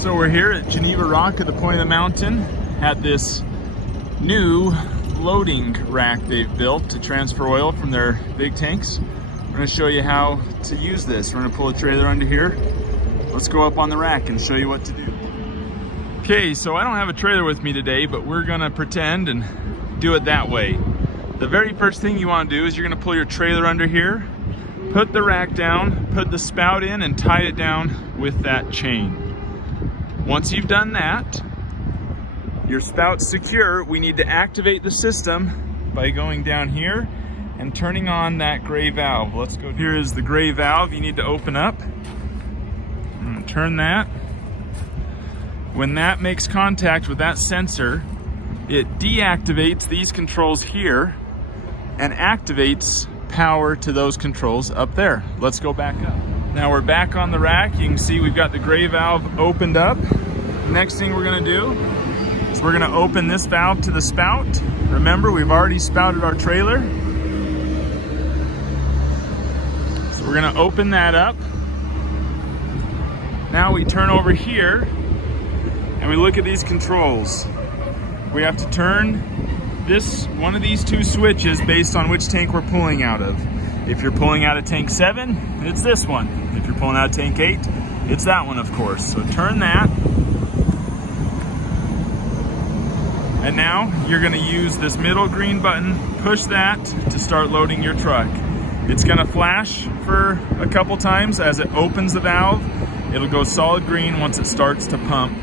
So we're here at Geneva Rock at the point of the mountain at this new loading rack they've built to transfer oil from their big tanks. We're going to show you how to use this. We're going to pull a trailer under here. Let's go up on the rack and show you what to do. Okay, so I don't have a trailer with me today, but we're going to pretend and do it that way. The very first thing you want to do is you're going to pull your trailer under here, put the rack down, put the spout in, and tie it down with that chain. Once you've done that, your spout's secure. We need to activate the system by going down here and turning on that gray valve. Let's go. Here is the gray valve you need to open up. Turn that. When that makes contact with that sensor, it deactivates these controls here and activates power to those controls up there. Let's go back up. Now we're back on the rack. You can see we've got the gray valve opened up. Next thing we're gonna do is we're gonna open this valve to the spout. Remember, we've already spouted our trailer. So we're gonna open that up. Now we turn over here and we look at these controls. We have to turn one of these two switches based on which tank we're pulling out of. If you're pulling out of tank 7, it's this one. If you're pulling out of tank 8, it's that one, of course. So turn that. And now you're gonna use this middle green button, push that to start loading your truck. It's gonna flash for a couple times as it opens the valve. It'll go solid green once it starts to pump.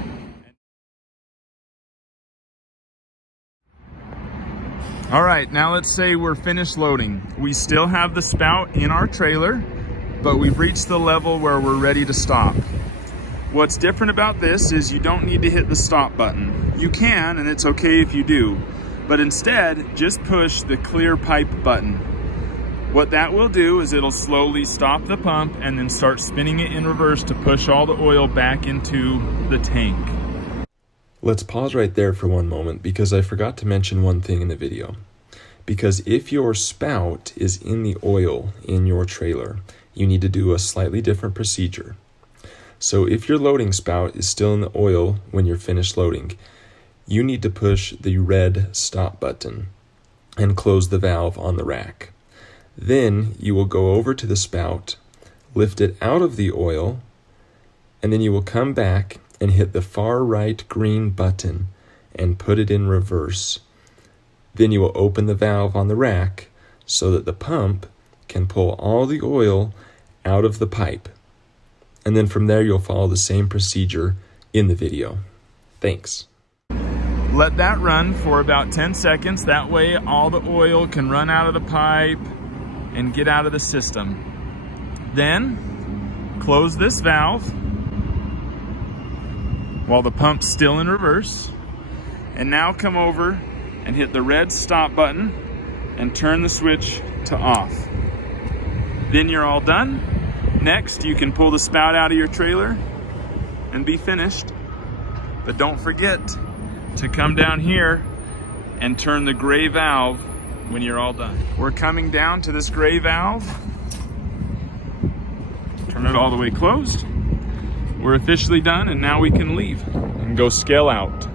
All right, now let's say we're finished loading. We still have the spout in our trailer, but we've reached the level where we're ready to stop. What's different about this is you don't need to hit the stop button. You can, and it's okay if you do, but instead, just push the clear pipe button. What that will do is it'll slowly stop the pump and then start spinning it in reverse to push all the oil back into the tank. Let's pause right there for one moment because I forgot to mention one thing in the video. Because if your spout is in the oil in your trailer, you need to do a slightly different procedure. So if your loading spout is still in the oil when you're finished loading, you need to push the red stop button and close the valve on the rack. Then you will go over to the spout, lift it out of the oil, and then you will come back and hit the far right green button and put it in reverse. Then you will open the valve on the rack so that the pump can pull all the oil out of the pipe. And then from there you'll follow the same procedure in the video. Thanks. Let that run for about 10 seconds. That way all the oil can run out of the pipe and get out of the system. Then close this valve while the pump's still in reverse, and now come over and hit the red stop button and turn the switch to off. Then you're all done. Next, you can pull the spout out of your trailer and be finished. But don't forget to come down here and turn the gray valve when you're all done. We're coming down to this gray valve. Turn it all the way closed. We're officially done, and now we can leave and go scale out.